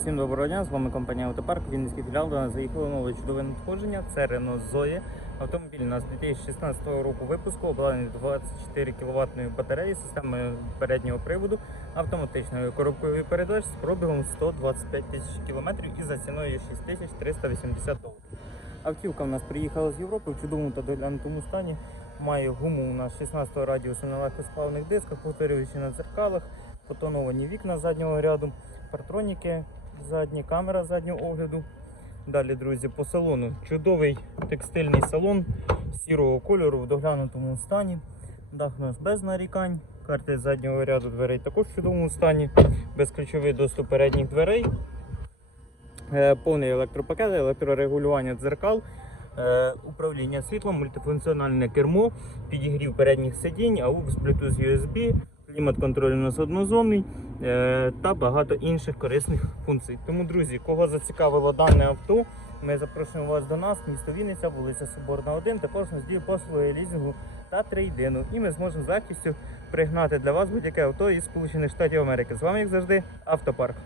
Всім доброго дня, з вами компанія Автопарк. Вінницький філіал до нас заїхало нове чудове надходження. Це Renault Zoe. Автомобіль у нас 2016 року випуску, обладнаний 24 кВт батареєю, системою переднього приводу, автоматичною коробкою передач з пробігом 125 тисяч кілометрів і за ціною 6380 доларів. Автівка у нас приїхала з Європи в чудовому та доглянутому стані. Має гуму у нас 16 радіусу на легкосплавних дисках, повторюючи на дзеркалах, потоновані вікна заднього ряду, партроніки, задні камера заднього огляду. Далі, друзі, по салону. Чудовий текстильний салон сірого кольору в доглянутому стані. Дах у нас без нарікань. Карти заднього ряду дверей також в чудовому стані. Безключовий доступ передніх дверей. Е, Повний електропакет, електрорегулювання дзеркал, е, управління світлом, мультифункціональне кермо, підігрів передніх сидінь, AUX, Bluetooth USB, клімат-контроль у нас однозонний та багато інших корисних функцій. Тому, друзі, кого зацікавило дане авто, ми запрошуємо вас до нас, місто Вінниця, вулиця Соборна 1, також нас діє послуги лізингу та трейдину. І ми зможемо з легкістю пригнати для вас будь-яке авто із Сполучених Штатів Америки. З вами, як завжди, Автопарк.